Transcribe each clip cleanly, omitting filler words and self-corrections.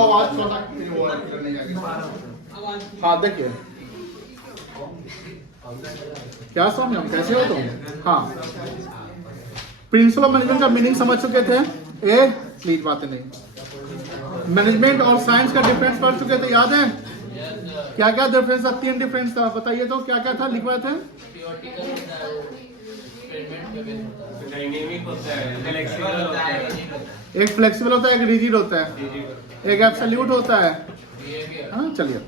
आवाज थोड़ा वो करने जाएगा। हाँ देखिए क्या स्वामी हम कैसे हो तुम। हाँ प्रिंसिपल ऑफ मैनेजमेंट का मीनिंग समझ चुके थे। ए प्लीज बातें नहीं। मैनेजमेंट और साइंस का डिफरेंस पढ़ चुके थे, याद है क्या क्या डिफरेंस था? 3 डिफरेंस था, बताइए तो क्या क्या था लिखवाए थे? एक फ्लेक्सिबल होता है, एक रिजिड होता है, एक एब्सोल्यूट होता है। हाँ चलिए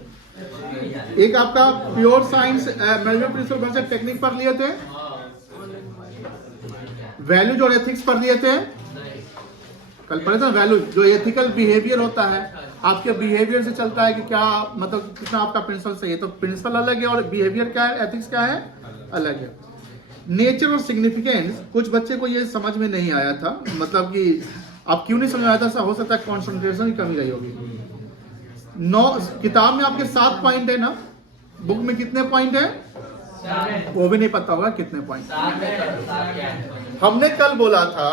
एक आपका प्योर साइंस मैनेजमेंट प्रिंसिपल से टेक्निक पढ़ लिए थे, वैल्यूज और एथिक्स पढ़ लिए थे। कल पढ़े थे वैल्यू जो एथिकल बिहेवियर होता है, आपके बिहेवियर से चलता है कि क्या मतलब कितना आपका प्रिंसिपल सही है। तो प्रिंसिपल अलग है और बिहेवियर क्या है, एथिक्स क्या है, अलग है। नेचर और सिग्निफिकेंस कुछ बच्चे को ये समझ में नहीं आया था, मतलब कि आप क्यों नहीं समझ आया था, हो सकता है कॉन्सेंट्रेशन की कमी रही होगी। 9 किताब में आपके 7 पॉइंट है ना, बुक में कितने पॉइंट है वो भी नहीं पता होगा कितने पॉइंट। हमने कल बोला था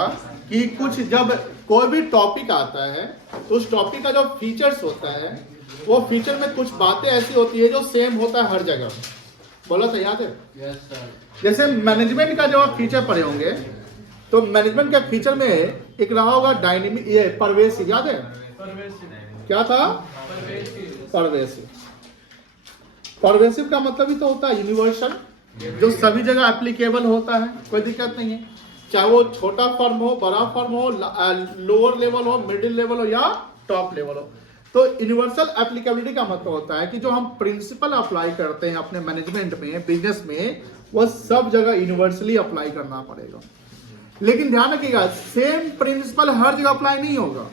कि कुछ जब कोई भी टॉपिक आता है तो उस टॉपिक का जो फीचर्स होता है वो फीचर में कुछ बातें ऐसी होती है जो सेम होता है हर जगह। बोला था, याद है? Yes sir. जैसे मैनेजमेंट का जब आप फीचर पढ़े होंगे तो मैनेजमेंट के फीचर में एक रहा होगा डायनेमिक, ये परवेसिव, याद है? क्या था? परवेसिव। परवेसिव का मतलब ही तो होता है यूनिवर्सल, जो सभी जगह एप्लीकेबल होता है, कोई दिक्कत नहीं है। चाहे वो छोटा फर्म हो, बड़ा फर्म हो, लोअर लेवल हो, मिडिल लेवल हो या टॉप लेवल हो। तो यूनिवर्सल एप्लीकेबिलिटी का मतलब होता है कि जो हम प्रिंसिपल अप्लाई करते हैं अपने मैनेजमेंट में, बिजनेस में, वो सब जगह यूनिवर्सली अप्लाई करना पड़ेगा। लेकिन ध्यान रखिएगा सेम प्रिंसिपल हर जगह अप्लाई नहीं होगा।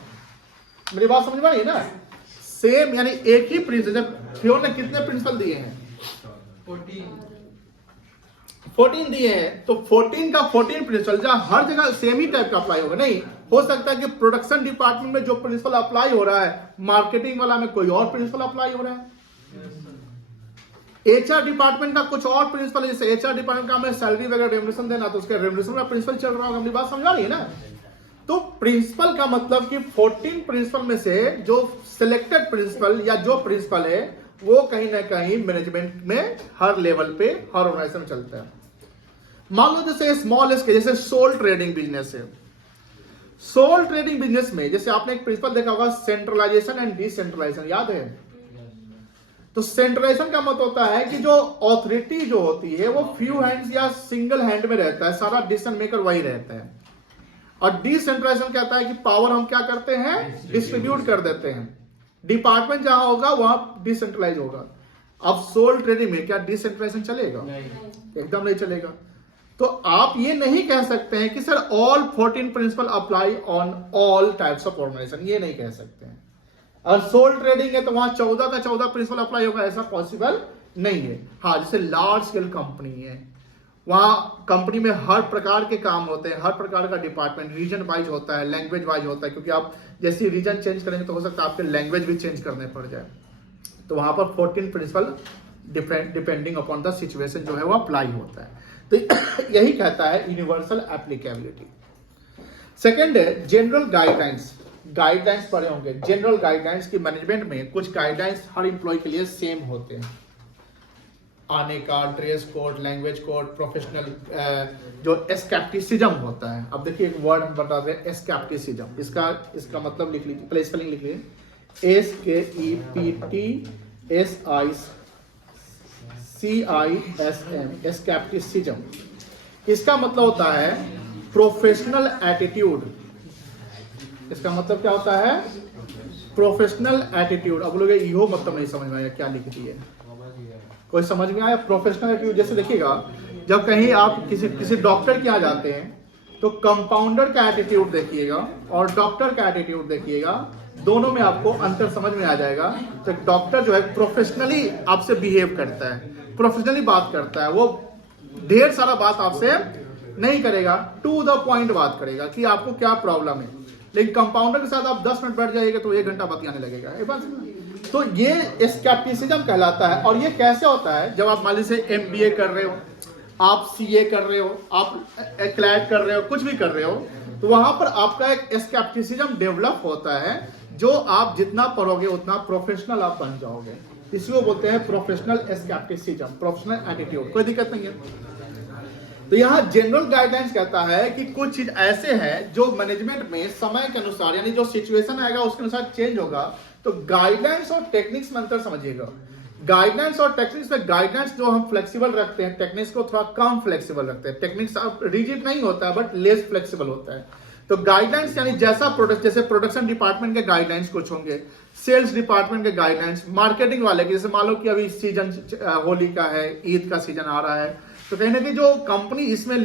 मेरी बात समझ में आई ना? सेम यानी एक ही प्रिंसिपल, थियो ने कितने प्रिंसिपल दिए हैं? 14 दिए हैं, तो 14 का 14 प्रिंसिपल जहां हर जगह सेम ही टाइप का अप्लाई होगा नहीं। हो सकता है कि प्रोडक्शन डिपार्टमेंट में जो प्रिंसिपल अप्लाई हो रहा है, मार्केटिंग वाला में कोई और प्रिंसिपल अप्लाई हो रहा है। एचआर डिपार्टमेंट का कुछ और प्रिंसिपल, जैसे एचआर डिपार्टमेंट का हमें सैलरी वगैरह रेम्युनरेशन देना, तो उसके रेम्युनरेशन का प्रिंसिपल चल रहा होगा। अपनी बात समझा रही है ना? तो प्रिंसिपल का मतलब कि 14 प्रिंसिपल में से जो सिलेक्टेड प्रिंसिपल या जो प्रिंसिपल है वो कहीं ना कहीं मैनेजमेंट में हर लेवल पे, हर ऑर्गेनाइजेशन में चलता है। मान लो जैसे स्मॉल स्केल, जैसे सोल ट्रेडिंग बिजनेस है। सोल ट्रेडिंग बिजनेस में जैसे आपने एक प्रिंसिपल देखा होगा, सेंट्रलाइजेशन एंड डिसेंट्रलाइजेशन, याद है? तो सेंट्रलाइजेशन का मतलब होता है कि जो ऑथोरिटी जो होती है वो फ्यू हैंड्स या सिंगल हैंड में रहता है, सारा डिसीजन मेकर वही रहता है। और डिसेंट्रलाइजेशन कहता है कि पावर हम क्या करते हैं, डिस्ट्रीब्यूट कर देते हैं। डिपार्टमेंट जहां होगा वहां डिसेंट्रलाइज होगा। अब सोल ट्रेडिंग में क्या डिसेंट्रलाइजेशन चलेगा? एकदम नहीं चलेगा। तो आप ये नहीं कह सकते हैं कि sir all 14 principle apply on all types of organisation, ये नहीं कह सकते हैं। और सोल ट्रेडिंग है तो वहां 14 का 14 प्रिंसिपल अप्लाई होगा, ऐसा पॉसिबल नहीं है। हाँ जैसे लार्ज स्केल कंपनी है, वहां कंपनी में हर प्रकार के काम होते हैं, हर प्रकार का डिपार्टमेंट रीजन वाइज होता है, लैंग्वेज वाइज होता है, क्योंकि आप जैसे रीजन चेंज करेंगे तो हो सकता है आपके लैंग्वेज भी चेंज करने पड़ जाए। तो वहां पर 14 principle depending upon the situation जो है वो अप्लाई होता है। तो यही कहता है यूनिवर्सल एप्लीकेबिलिटी। सेकंड है जनरल गाइडलाइंस। गाइडलाइंस पढ़े होंगे, जनरल गाइडलाइंस की मैनेजमेंट में कुछ गाइडलाइंस हर इंप्लॉय के लिए सेम होते हैं। आने का dress code, language code, professional जो एस्केप्टिसिज्म होता है। अब देखिए एक वर्ड हम बता रहे हैं, एस्केप्टिसिज्म। इसका मतलब लिख लीजिए, पहले स्पेलिंग लिख लीजिए, SKEPTSICISM, एस्केप्टिसिज्म। इसका मतलब होता है प्रोफेशनल एटीट्यूड। इसका मतलब क्या होता है? Professional attitude. अब लोग इहो मतलब नहीं समझ में आया क्या लिख दिए, कोई समझ में आया? प्रोफेशनल एटीट्यूड जैसे देखिएगा, जब कहीं आप किसी डॉक्टर के यहाँ जाते हैं तो कंपाउंडर का एटीट्यूड देखिएगा और डॉक्टर का एटीट्यूड देखिएगा, दोनों में आपको अंतर समझ में आ जाएगा। तो डॉक्टर जो है प्रोफेशनली आपसे बिहेव करता है, प्रोफेशनली बात करता है, वो ढेर सारा बात आपसे नहीं करेगा, टू द पॉइंट बात करेगा कि आपको क्या प्रॉब्लम है। लेकिन कंपाउंडर के साथ आप 10 मिनट बैठ जाइएगा तो 1 घंटा बतियाने लगेगा। तो ये एस्केप्टिसिज्म कहलाता है। और ये कैसे होता है? जब आप मान लीजिए MBA कर रहे हो, आप CA कर रहे हो, आप क्लैट कर रहे हो, कुछ भी कर रहे हो, तो वहां पर आपका एक एस्केप्टिसिज्म डेवलप होता है जो आप जितना पढ़ोगे उतना प्रोफेशनल आप बन जाओगे, इसको बोलते हैं प्रोफेशनल स्केप्टिसिज्म, प्रोफेशनल एटीट्यूड। कोई दिक्कत नहीं है। तो यहाँ जनरल गाइडलाइंस कहता है कि कुछ चीज ऐसे हैं जो मैनेजमेंट में समय के अनुसार, यानी जो सिचुएशन आएगा उसके अनुसार चेंज होगा। तो गाइडलाइंस और टेक्निक्स में अंतर समझिएगा। गाइडलाइंस और टेक्निक्स में गाइडलाइंस जो हम फ्लेक्सिबल रखते हैं, टेक्निक्स को थोड़ा कम फ्लेक्सिबल रखते हैं। टेक्निक्स रिजिड नहीं होता है बट लेस फ्लेक्सिबल होता है। तो गाइडलाइंस यानी जैसा प्रोडक्ट, जैसे प्रोडक्शन डिपार्टमेंट के गाइडलाइंस कुछ होंगे, सेल्स डिपार्टमेंट के गाइडलाइंस, मार्केटिंग वाले के, जैसे मान लो कि अभी सीजन होली का है, ईद का सीजन आ रहा है, तो कहीं ना कहीं जो कंपनी इसमें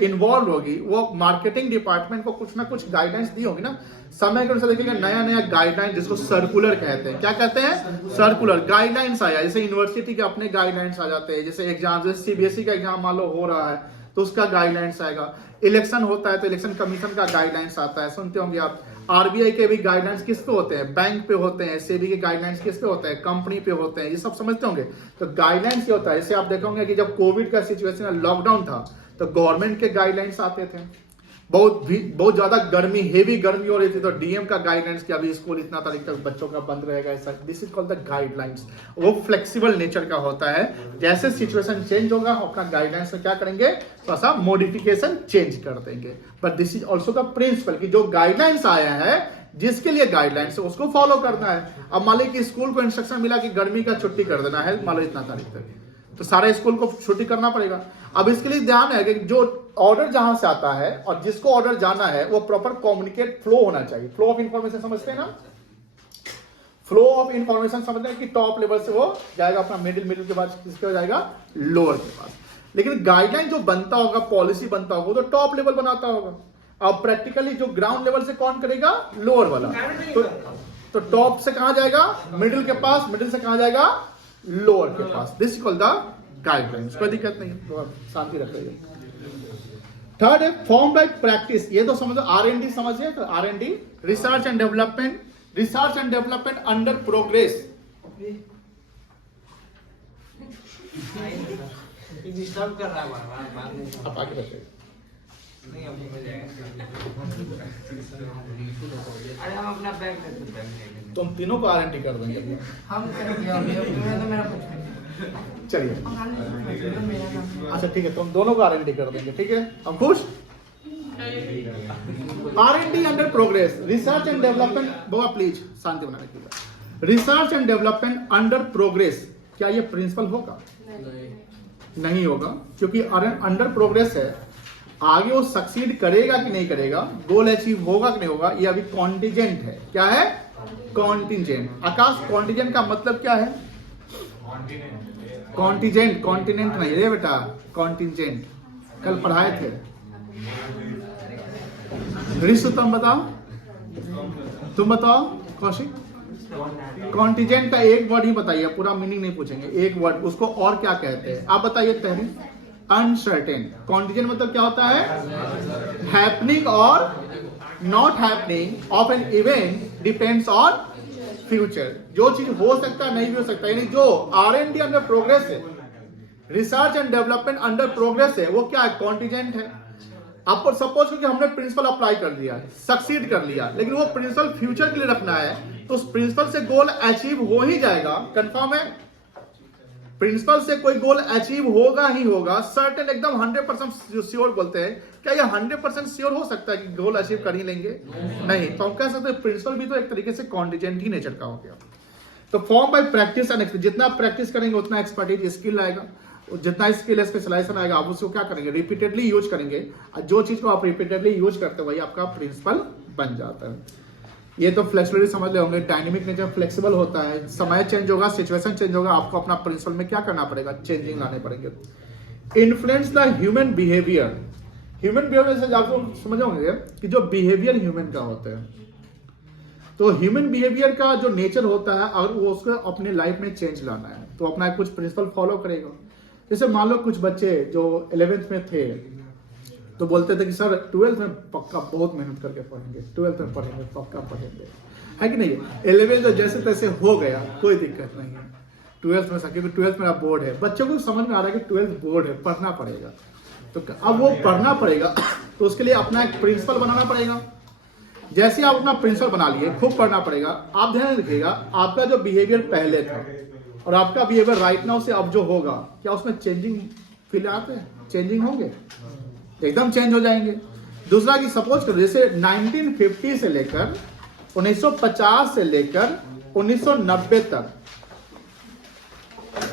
इन्वॉल्व होगी वो मार्केटिंग डिपार्टमेंट को कुछ ना कुछ गाइडलाइंस दी होगी ना। समय के अनुसार देखिएगा नया नया गाइडलाइन, जिसको सर्कुलर कहते हैं। क्या कहते हैं? सर्कुलर गाइडलाइंस आया। जैसे यूनिवर्सिटी के अपने गाइडलाइंस आ जाते हैं, जैसे एग्जाम, जैसे सीबीएसई का एग्जाम मान लो हो रहा है तो उसका गाइडलाइंस आएगा। इलेक्शन होता है तो इलेक्शन कमीशन का गाइडलाइंस आता है, सुनते होंगे आप। आरबीआई के भी गाइडलाइंस किस पे होते हैं? बैंक पे होते हैं। सेबी के गाइडलाइंस किस पे होते हैं? कंपनी पे होते हैं। ये सब समझते होंगे। तो गाइडलाइंस ये होता है, जैसे आप देखोगे कि जब कोविड का सिचुएशन, लॉकडाउन था, तो गवर्नमेंट के गाइडलाइंस आते थे। बहुत ज्यादा गर्मी, हेवी गर्मी हो रही थी, तो डीएम का गाइडलाइंस कि अभी स्कूल इतना तारीख तक बच्चों का बंद रहेगा, ऐसा। This is called the guidelines. वो फ्लेक्सिबल नेचर का होता है। जैसे सिचुएशन चेंज होगा अपना गाइडलाइंस में क्या करेंगे, थोड़ा सा मॉडिफिकेशन चेंज कर देंगे। But this is also the principle कि जो गाइडलाइंस आया है, जिसके लिए गाइडलाइंस है उसको फॉलो करना है। अब मान लो कि स्कूल को इंस्ट्रक्शन मिला कि गर्मी का छुट्टी कर देना है, मान लो इतना तारीख तक, तो सारे स्कूल को छुट्टी करना पड़ेगा। अब इसके लिए ध्यान है कि जो ऑर्डर जहां से आता है और जिसको ऑर्डर जाना है वो प्रॉपर कम्युनिकेट फ्लो होना चाहिए। फ्लो ऑफ इंफॉर्मेशन समझते हैं ना? फ्लो ऑफ इंफॉर्मेशन समझते हैं कि टॉप लेवल से वो जाएगा अपना मिडिल के बाद किसके जाएगा? लोअर के पास। लेकिन गाइडलाइन जो बनता होगा, पॉलिसी बनता होगा, तो टॉप लेवल बनाता होगा। अब प्रैक्टिकली जो ग्राउंड लेवल से कौन करेगा? लोअर वाला। तो टॉप से कहां जाएगा? मिडिल के पास। मिडिल से कहां जाएगा? लोअर के पास। This is called the guidelines. कोई दिक्कत नहीं, तो शांति रखिए। थर्ड है फॉर्म बाय प्रैक्टिस। ये तो समझो, R&D समझिए। तो R&D research and development, research and development under progress. Disturb कर रहा है। आप आगे रखिए। अरे हम अपना बैग देते हैं। तुम तीनों को R&D कर देंगे। हम तो मेरा चलिए अच्छा ठीक है, तुम दोनों को R&D कर देंगे। ठीक है, हम खुश। R&D under progress, research and development. बाबा प्लीज शांति बनाने के लिए। Research and development under progress, क्या ये प्रिंसिपल होगा? नहीं होगा, क्योंकि अंडर प्रोग्रेस है। आगे वो सक्सीड करेगा कि नहीं करेगा, गोल अचीव होगा कि नहीं होगा, ये अभी कॉन्टिजेंट है। क्या है? कॉन्टिजेंट। आकाश, कॉन्टिजेंट का मतलब क्या है? कॉन्टिजेंट, कॉन्टिनेंट नहीं है बेटा, कॉन्टिजेंट कल पढ़ाए थे। ऋषि तुम बताओ, तुम बताओ कौशिक। कॉन्टिजेंट का एक वर्ड ही बताइए, पूरा मीनिंग नहीं पूछेंगे, एक वर्ड। उसको और क्या कहते हैं आप बताइए। तहरीर अनसर्टेन। कॉन्टिजेंट मतलब क्या होता है? हैपनिंग और not happening of an event depends on future. जो चीज हो सकता है, नहीं भी हो सकता। यानी जो R&D अंडर प्रोग्रेस है, research and development under progress है, वो क्या है? कॉन्टिजेंट है। आपको सपोज कि हमने प्रिंसिपल अप्लाई कर लिया, सक्सीड कर लिया, लेकिन वो प्रिंसिपल फ्यूचर के लिए रखना है, तो उस प्रिंसिपल से गोल अचीव हो ही जाएगा। कंफर्म है? प्रिंसिपल से कोई गोल अचीव होगा ही होगा, सर्टेन, एकदम 100% श्योर बोलते हैं। क्या ये 100% श्योर हो सकता है कि गोल अचीव कर ही लेंगे? नहीं। तो हम कह सकते हैं प्रिंसिपल भी तो एक तरीके से कॉन्टिजेंट ही नेचर का हो गया। तो form by practice and experience, जितना प्रैक्टिस करेंगे उतना एक्सपर्टीज, स्किल आएगा। जितना स्किल स्पेशलाइजेशन आएगा, आप उसको क्या करेंगे? रिपीटेडली यूज करेंगे। जो चीज को आप रिपीटेडली यूज करते हो वही आपका प्रिंसिपल बन जाता है। ये तो फ्लेक्सिबिलिटी समझ ले होंगे। डायनेमिक नेचर फ्लेक्सिबल होता है, समय चेंज होगा, सिचुएशन चेंज होगा, आपको अपना प्रिंसिपल में क्या करना पड़ेगा? चेंजिंग लाने पड़ेंगे। Influence the human behaviour. Human behaviour से आप लोग समझोगे कि जो बिहेवियर ह्यूमन का होता है, तो ह्यूमन बिहेवियर का जो नेचर होता है, अगर वो उसको अपने लाइफ में चेंज लाना है तो अपना कुछ प्रिंसिपल फॉलो करेगा। जैसे मान लो कुछ बच्चे जो 11th में थे तो बोलते थे कि सर 12th में पक्का बहुत मेहनत करके पढ़ेंगे, 12th में पढ़ेंगे, पक्का पढ़ेंगे, है कि नहीं? 11th तो जैसे तैसे हो गया, कोई दिक्कत नहीं है। 12th में क्योंकि 12th मेरा बोर्ड है, बच्चों को समझ में आ रहा है कि 12th बोर्ड है, पढ़ना पड़ेगा। तो अब वो पढ़ना पड़ेगा तो उसके लिए अपना एक प्रिंसिपल बनाना पड़ेगा। जैसे आप अपना प्रिंसिपल बना लिए, खूब पढ़ना पड़ेगा। आप ध्यान रखिएगा, आपका जो बिहेवियर पहले था और आपका बिहेवियर राइट नाउ से अब जो होगा, क्या उसमें चेंजिंग फील आते हैं? चेंजिंग होंगे, एकदम चेंज हो जाएंगे। दूसरा कि सपोज करो जैसे 1950 से लेकर 1950 से लेकर 1990 तक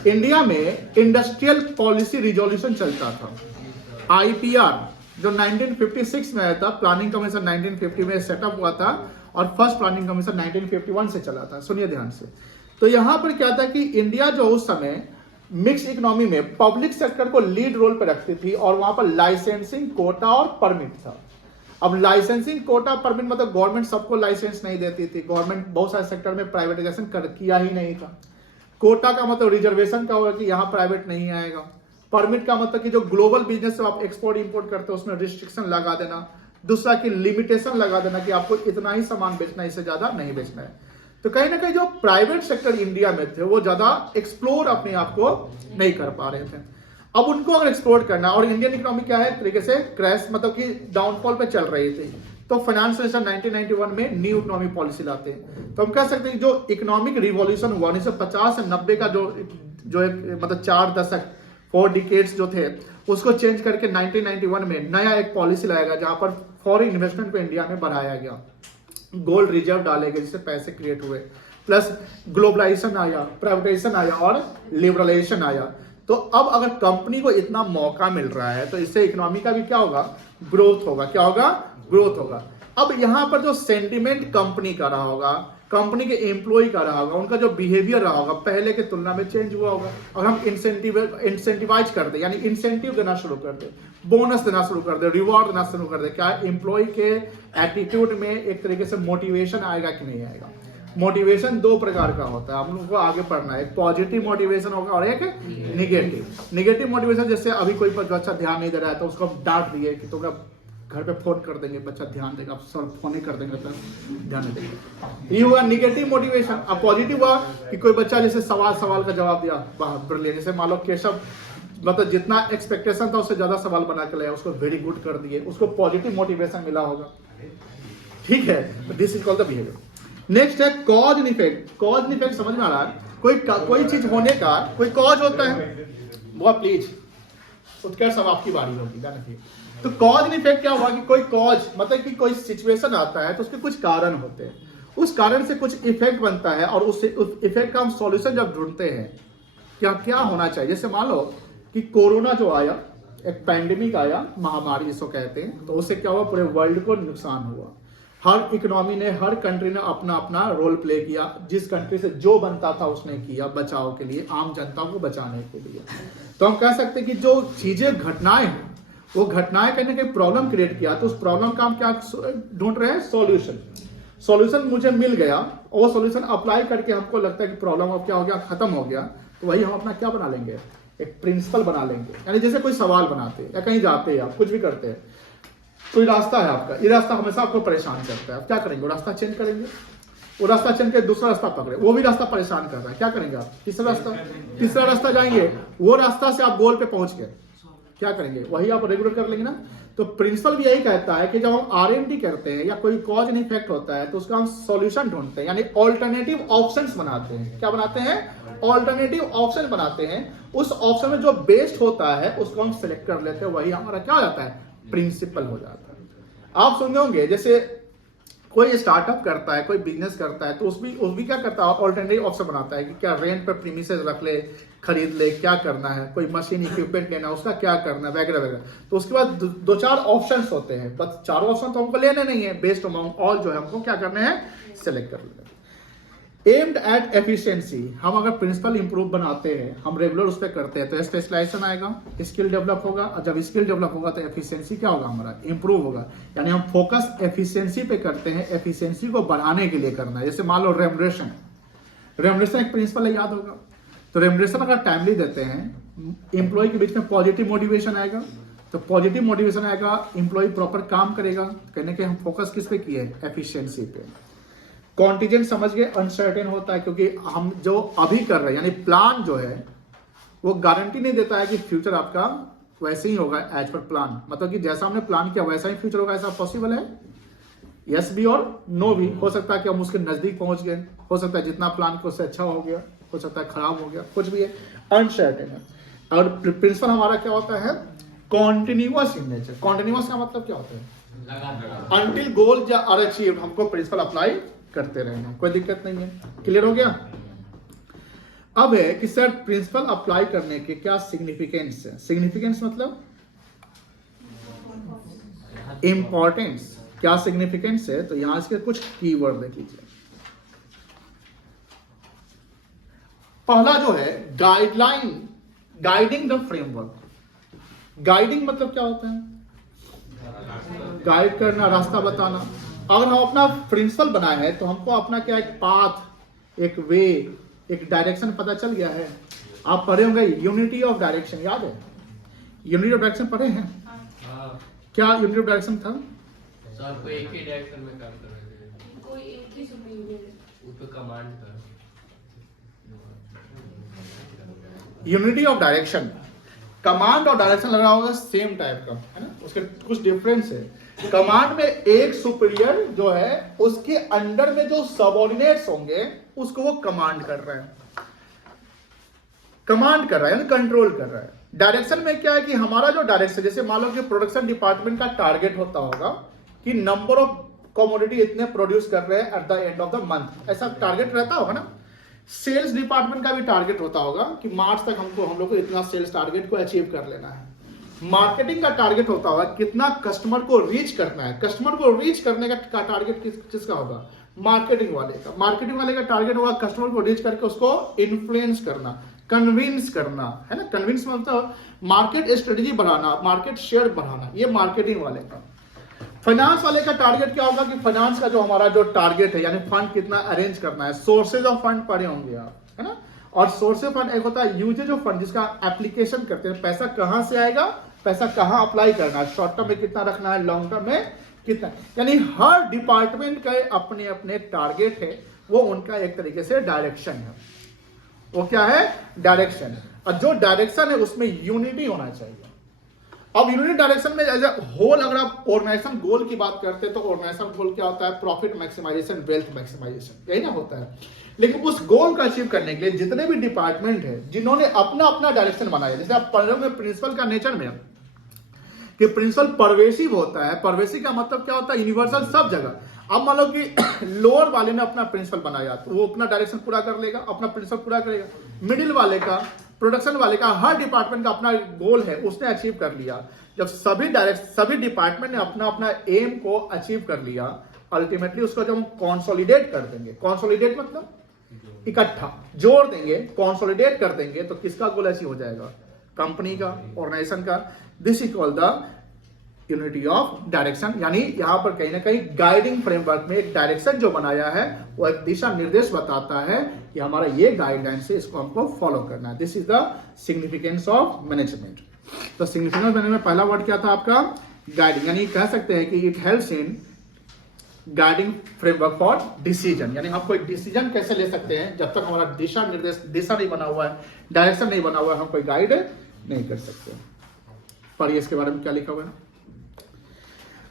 इंडिया में इंडस्ट्रियल पॉलिसी रिजोल्यूशन चलता था, आईपीआर, जो 1956 में आया था। प्लानिंग कमीशन 1950 में सेटअप हुआ था और फर्स्ट प्लानिंग कमीशन 1951 से चला था। सुनिए ध्यान से। तो यहां पर क्या था कि इंडिया जो उस समय मिक्स इकोनॉमी में पब्लिक सेक्टर को लीड रोल पर रखती थी और वहां पर लाइसेंसिंग, कोटा और परमिट था। अब लाइसेंसिंग, कोटा, परमिट मतलब गवर्नमेंट सबको लाइसेंस नहीं देती थी। गवर्नमेंट बहुत सारे सेक्टर में प्राइवेटाइजेशन किया ही नहीं था। कोटा का मतलब रिजर्वेशन का होगा कि यहां प्राइवेट नहीं आएगा। परमिट का मतलब कि जो ग्लोबल बिजनेस आप एक्सपोर्ट इंपोर्ट करते हो उसमें रिस्ट्रिक्शन लगा देना। दूसरा कि लिमिटेशन लगा देना कि आपको इतना ही सामान बेचना है, इससे ज्यादा नहीं बेचना है। तो कहीं ना कहीं जो प्राइवेट सेक्टर इंडिया में थे वो ज्यादा एक्सप्लोर अपने आप को नहीं कर पा रहे थे। अब उनको अगर एक्सप्लोर करना, और इंडियन इकोनॉमी क्या है तरीके से क्रैश मतलब कि डाउनफॉल पे चल रही थी, तो फाइनेंस मिनिस्टर 1991 में न्यू इकोनॉमी पॉलिसी लाते हैं। तो हम कह सकते हैं जो इकोनॉमिक रिवॉल्यूशन हुआ 1950 से 90 का जो एक मतलब 4 दशक 4 डिकेड्स जो थे, उसको चेंज करके 1991 में नया एक पॉलिसी लाया गया जहां पर फॉरेन इन्वेस्टमेंट को इंडिया में बढ़ाया गया, गोल्ड रिजर्व डाले गए जिससे पैसे क्रिएट हुए, प्लस ग्लोबलाइजेशन आया, प्राइवेटाइजेशन आया और लिबरलाइजेशन आया। तो अब अगर कंपनी को इतना मौका मिल रहा है तो इससे इकोनॉमी का भी क्या होगा? ग्रोथ होगा। क्या होगा? ग्रोथ होगा। अब यहां पर जो सेंटिमेंट कंपनी का रहा होगा, कंपनी के एम्प्लॉय का रहा होगा, उनका जो बिहेवियर रहा होगा पहले के तुलना में चेंज हुआ होगा। और हम इंसेंटिवाइज कर दे, यानी इंसेंटिव देना शुरू कर दे, बोनस देना शुरू कर दे, रिवॉर्ड देना शुरू कर दे, क्या एम्प्लॉय के एटीट्यूड में एक तरीके से मोटिवेशन आएगा कि नहीं आएगा? मोटिवेशन 2 प्रकार का होता है, हम लोगों को आगे पढ़ना है। एक पॉजिटिव मोटिवेशन होगा और एक निगेटिव। निगेटिव मोटिवेशन जैसे अभी कोई बच्चा ध्यान नहीं दे रहा है तो उसको डांट दिए कि तुम घर पे फोन कर देंगे, बच्चा ध्यान देगा, सर फोन ही कर देंगे तो ध्यान नहीं देगा। ये हुआ निगेटिव मोटिवेशन। अब पॉजिटिव हुआ कि कोई बच्चा जैसे सवाल का जवाब दिया, ब्रिलियंट। जैसे मान लो केशव मतलब जितना एक्सपेक्टेशन था उससे ज्यादा सवाल बना के लाया, उसको वेरी गुड कर दिए, उसको पॉजिटिव मोटिवेशन मिला होगा। ठीक है, this is called the behaviour. Next है cause and effect. Cause and effect समझ में आ रहा है? कोई चीज होने का कोई कॉज होता है। बहुत प्लीज उत्कर्ष, सब आपकी बारी होगी ना। तो कॉज एंड इफेक्ट क्या हुआ कि कोई कॉज मतलब कि कोई सिचुएशन आता है तो उसके कुछ कारण होते हैं, उस कारण से कुछ इफेक्ट बनता है और उस इफेक्ट का हम सॉल्यूशन जब ढूंढते हैं क्या होना चाहिए। जैसे मान लो कि कोरोना जो आया, एक पैंडेमिक आया, महामारी जिसको कहते हैं, तो उससे क्या हुआ? पूरे वर्ल्ड को नुकसान हुआ। हर इकोनॉमी ने, हर कंट्री ने अपना अपना रोल प्ले किया। जिस कंट्री से जो बनता था उसने किया बचाव के लिए, आम जनता को बचाने के लिए। तो हम कह सकते हैं कि जो चीजें, घटनाएं हैं, वो घटनाएं कहीं ना कहीं प्रॉब्लम क्रिएट किया, तो उस प्रॉब्लम का हम क्या ढूंढ रहे हैं? सॉल्यूशन। सॉल्यूशन मुझे मिल गया और वो सॉल्यूशन अप्लाई करके हमको लगता है कि प्रॉब्लम अब क्या हो गया? खत्म हो गया। तो वही हम अपना क्या बना लेंगे? एक प्रिंसिपल बना लेंगे। यानी जैसे कोई सवाल बनाते हैं या कहीं जाते हैं, आप कुछ भी करते हैं, कोई रास्ता है आपका, ये रास्ता हमेशा आपको परेशान करता है, आप क्या करेंगे? वो रास्ता चेंज करेंगे। वो रास्ता चेंज कर दूसरा रास्ता पकड़े, वो भी रास्ता परेशान कर रहा है, क्या करेंगे आप? तीसरा रास्ता जाएंगे, वो रास्ता से आप गोल पे पहुंच गए, क्या करेंगे? वही आप रेगुलर कर लेंगे ना। तो प्रिंसिपल भी यही कहता है कि जब हम R&D करते हैं या कोई कॉज एंड इफेक्ट होता है तो उसका हम सॉल्यूशन ढूंढते हैं, यानी ऑल्टरनेटिव ऑप्शंस बनाते हैं। क्या बनाते हैं? ऑल्टरनेटिव ऑप्शन बनाते हैं। उस ऑप्शन में जो बेस्ट होता है उसको हम सिलेक्ट कर लेते हैं, वही हमारा क्या हो जाता है? प्रिंसिपल हो जाता है। आप सुने होंगे जैसे कोई स्टार्टअप करता है, कोई बिजनेस करता है, तो उसमें क्या करता है? ऑल्टरनेटिव ऑप्शन बनाता है कि क्या रेंट पर प्रीमिसेस रख ले, खरीद ले, क्या करना है, कोई मशीन इक्विपमेंट लेना, उसका क्या करना है, वगैरह वगैरह। तो उसके बाद 2-4 ऑप्शंस होते हैं, बस 4 ऑप्शन तो हमको लेने नहीं है, बेस्ड अमाउंट ऑल जो है हमको क्या करने हैं? सिलेक्ट कर लेना। Aimed at efficiency. हम अगर प्रिंसिपल इंप्रूव बनाते हैं, हम रेगुलर उस पर करते हैं, तो स्पेशलाइजेशन आएगा, स्किल डेवलप होगा, और जब स्किल डेवलप होगा तो एफिशिएंसी क्या होगा? हमारा इंप्रूव होगा। यानी हम फोकस एफिशिएंसी पे करते हैं, एफिशिएंसी को बढ़ाने के लिए करना है। जैसे मान लो रेमुनरेशन एक प्रिंसिपल है, याद होगा। तो रेमुनरेशन अगर टाइमली देते हैं, एम्प्लॉय के बीच में पॉजिटिव मोटिवेशन आएगा, तो पॉजिटिव मोटिवेशन आएगा, एम्प्लॉय प्रॉपर काम करेगा। कहने के हम फोकस किस पे किए? एफिशिएंसी पे। कॉन्टीजेंट समझ गए, अनसर्टेन होता है क्योंकि हम जो अभी कर रहे हैं, यानी प्लान जो है वो गारंटी नहीं देता है कि फ्यूचर आपका वैसे ही होगा एज पर प्लान। मतलब कि जैसा हमने प्लान किया वैसा ही फ्यूचर होगा, ऐसा पॉसिबल है? यस भी और नो भी। हो सकता है कि हम उसके नजदीक पहुंच गए, हो सकता है जितना प्लान किया उससे अच्छा हो गया, हो सकता है खराब हो गया, कुछ भी है, अनसर्टेन है। और प्रिंसिपल हमारा क्या होता है, कॉन्टिन्यूअस इन नेचर। कॉन्टिन्यूअस का मतलब क्या होता है, अनटिल गोल या आर अचीव हमको प्रिंसिपल अप्लाई करते रहना, कोई दिक्कत नहीं है। क्लियर हो गया। अब है कि सर प्रिंसिपल अप्लाई करने के क्या सिग्निफिकेंस है। सिग्निफिकेंस मतलब इंपॉर्टेंस, क्या सिग्निफिकेंस है। तो यहां इसके कुछ कीवर्ड देख लीजिए। पहला जो है guideline, guiding the framework. Guiding मतलब क्या होता है, गाइड करना, रास्ता बताना। अगर हम अपना प्रिंसिपल बनाए हैं तो हमको अपना क्या एक पाथ, एक वे, एक डायरेक्शन पता चल गया है। आप पढ़े होंगे यूनिटी ऑफ डायरेक्शन, याद है, यूनिटी ऑफ डायरेक्शन पढ़े हैं। क्या यूनिटी ऑफ डायरेक्शन था, सर कोई एक ही डायरेक्शन में काम कर रहे थे, कोई एक ही सुपीरियर उस पे कमांड था। Unity of direction. कमांड और डायरेक्शन लग रहा होगा सेम टाइप का, है ना, उसके कुछ डिफरेंस है। कमांड में एक सुपीरियर जो है उसके अंडर में जो सबऑर्डिनेट्स होंगे उसको वो कमांड कर रहा है, कमांड कर रहा है यानी कंट्रोल कर रहा है। डायरेक्शन में क्या है कि हमारा जो डायरेक्शन, जैसे मान लो कि प्रोडक्शन डिपार्टमेंट का टारगेट होता होगा कि नंबर ऑफ कमोडिटी इतने प्रोड्यूस कर रहे हैं at the end of the month, ऐसा टारगेट रहता होगा ना। सेल्स डिपार्टमेंट का भी टारगेट होता होगा कि मार्च तक हम लोग को इतना सेल्स टारगेट को अचीव कर लेना है। मार्केटिंग का टारगेट होता होगा कितना कस्टमर को रीच करना है। कस्टमर को रीच करने का टारगेट किसका होगा, मार्केटिंग वाले का। मार्केटिंग वाले का टारगेट होगा कस्टमर को रीच करके उसको इन्फ्लुएंस करना, कन्विंस करना, है ना। कन्विंस मतलब मार्केट स्ट्रेटेजी बढ़ाना, मार्केट शेयर बढ़ाना, ये मार्केटिंग वाले का। फाइनेंस वाले का टारगेट क्या होगा कि फाइनेंस का जो हमारा जो टारगेट है यानी फंड कितना अरेंज करना है। सोर्सेज ऑफ फंड पढ़े होंगे आप, है ना। और सोर्सेज फंड एक होता है यूजेज ऑफ फंड, जिसका एप्लीकेशन करते हैं, पैसा कहां से आएगा, पैसा कहां अप्लाई करना है, शॉर्ट टर्म में कितना रखना है, लॉन्ग टर्म में कितना। यानी हर डिपार्टमेंट का अपने अपने टारगेट है, वो उनका एक तरीके से डायरेक्शन है। वो क्या है, डायरेक्शन। और जो डायरेक्शन है उसमें यूनिटी होना चाहिए। अब यूनिटी डायरेक्शन में एज ए होल अगर आप ऑर्गेनाइजेशन गोल की बात करते हैं तो ऑर्गेनाइजेशन गोल क्या होता है, प्रॉफिट मैक्सिमाइजेशन, वेल्थ मैक्सिमाइजेशन, यही ना होता है। लेकिन उस गोल का अचीव करने के लिए जितने भी डिपार्टमेंट है जिन्होंने अपना अपना डायरेक्शन बनाया, जैसे आप पढ़ रहे हो प्रिंसिपल का नेचर में कि प्रिंसिपल परवेसिव होता है। परवेसिव का मतलब क्या होता है, यूनिवर्सल, सब जगह। अब मान लो कि लोअर वाले ने अपना प्रिंसिपल बनाया तो वो अपना डायरेक्शन पूरा कर लेगा, अपना प्रिंसिपल पूरा करेगा। मिडिल वाले का, प्रोडक्शन वाले का, हर डिपार्टमेंट का अपना गोल है, उसने अचीव कर लिया। जब सभी डिपार्टमेंट ने अपना अपना एम को अचीव कर लिया, अल्टीमेटली उसको जब हम कॉन्सोलिडेट कर देंगे, कॉन्सोलिडेट मतलब इकट्ठा जोड़ देंगे, कॉन्सोलिडेट कर देंगे, तो किसका गोल अचीव हो जाएगा, कंपनी का, ऑर्गेनाइजेशन का। This is called the unity of direction. यानी यहां पर कहीं ना कहीं गाइडिंग फ्रेमवर्क में एक डायरेक्शन जो बनाया है वो एक दिशा निर्देश बताता है कि हमारा ये गाइडलाइन से इसको हमको फॉलो करना है। This is the significance of management. तो सिग्निफिकेंस मैनेजमेंट में पहला वर्ड क्या था आपका, गाइडिंग। यानी कह सकते हैं कि it helps in guiding framework for decision. यानी हम कोई डिसीजन कैसे ले सकते हैं, जब तक हमारा दिशा निर्देश, दिशा नहीं बना हुआ है, डायरेक्शन नहीं बना हुआ है, हम कोई गाइड नहीं कर सकते। पढ़िए इसके बारे में क्या लिखा हुआ है।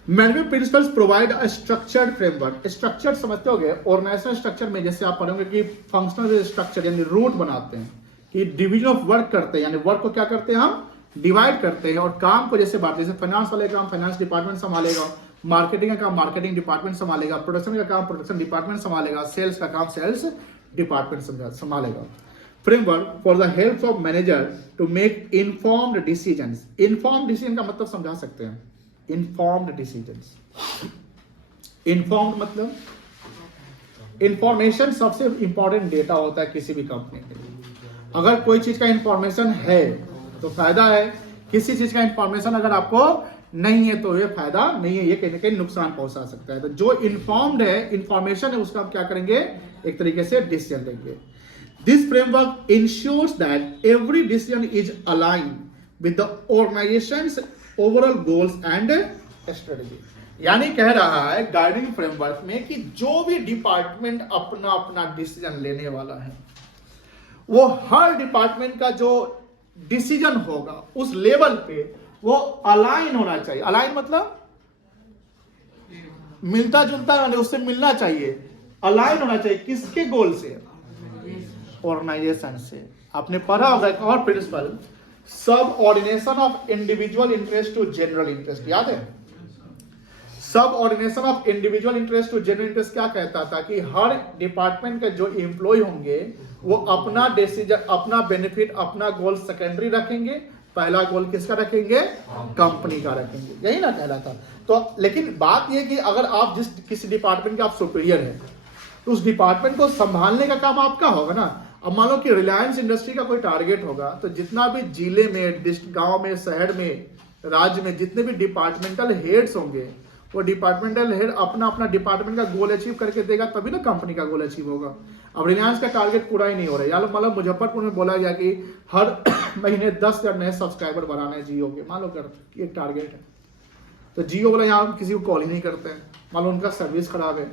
Management principles provide a structured framework. Structured समझते होगे, ऑर्गेनाइजेशनल स्ट्रक्चर में जैसे आप पढ़ोगे कि फंक्शनल स्ट्रक्चर यानी रूट बनाते हैं, कि डिवीजन ऑफ वर्क करते हैं, यानी वर्क को क्या करते हैं हम डिवाइड करते हैं, और काम को जैसे बांटते हैं। जैसे फाइनेंस वाले काम फाइनेंस डिपार्टमेंट संभालेगा, मार्केटिंग का काम मार्केटिंग डिपार्टमेंट संभालेगा, प्रोडक्शन का काम प्रोडक्शन डिपार्टमेंट संभालेगा, सेल्स का काम सेल्स डिपार्टमेंट संभालेगा। Framework for the help of manager to make informed decisions. Informed decision का मतलब समझा सकते हैं, इन्फॉर्म्ड डिसीजंस। इन्फॉर्म्ड मतलब इंफॉर्मेशन सबसे इंपॉर्टेंट डेटा होता है किसी भी कंपनी के लिए। अगर कोई चीज का इंफॉर्मेशन है तो फायदा है, किसी चीज का इंफॉर्मेशन अगर आपको नहीं है तो ये फायदा नहीं है, ये कहीं ना कहीं नुकसान पहुंचा सकता है। तो जो इन्फॉर्म्ड है, इंफॉर्मेशन है, उसका हम क्या करेंगे, एक तरीके से डिसीजन लेंगे। This framework ensures that every decision is align with the organisation's overall goals and strategy. यानी कह रहा है गाइडिंग फ्रेमवर्क में कि जो भी डिपार्टमेंट अपना अपना डिसीजन लेने वाला है, वो हर डिपार्टमेंट का जो डिसीजन होगा उस लेवल पे वो अलाइन होना चाहिए। अलाइन मतलब मिलता जुलता है, उससे मिलना चाहिए, अलाइन होना चाहिए, किसके गोल से? ऑर्गेनाइजेशन से। आपने पढ़ा होगा एक और principle, subordination of individual interest to general interest, याद है? Subordination of individual interest to general interest क्या कहता था कि हर डिपार्टमेंट के जो एम्प्लॉय होंगे वो अपना डिसीजन, अपना बेनिफिट, अपना गोल सेकेंडरी रखेंगे, पहला गोल किसका रखेंगे? कंपनी का रखेंगे, यही ना कहला था। तो लेकिन बात यह कि अगर आप जिस किसी डिपार्टमेंट के आप सुपीरियर हैं तो उस डिपार्टमेंट को संभालने का काम आपका होगा ना। अब मान लो कि रिलायंस इंडस्ट्री का कोई टारगेट होगा, तो जितना भी जिले में, गांव में, शहर में, राज्य में जितने भी डिपार्टमेंटल हेड्स होंगे, वो डिपार्टमेंटल हेड अपना अपना डिपार्टमेंट का गोल अचीव करके देगा, तभी ना कंपनी का गोल अचीव होगा। अब रिलायंस का टारगेट पूरा ही नहीं हो रहा है, यार मतलब मुजफ्फरपुर में बोला गया कि हर महीने 10,000 नए सब्सक्राइबर बढ़ाना है जियो के, मान लो कर एक टारगेट है, तो जियो वाला यहाँ किसी को कॉल ही नहीं करते हैं, मान लो उनका सर्विस खराब है,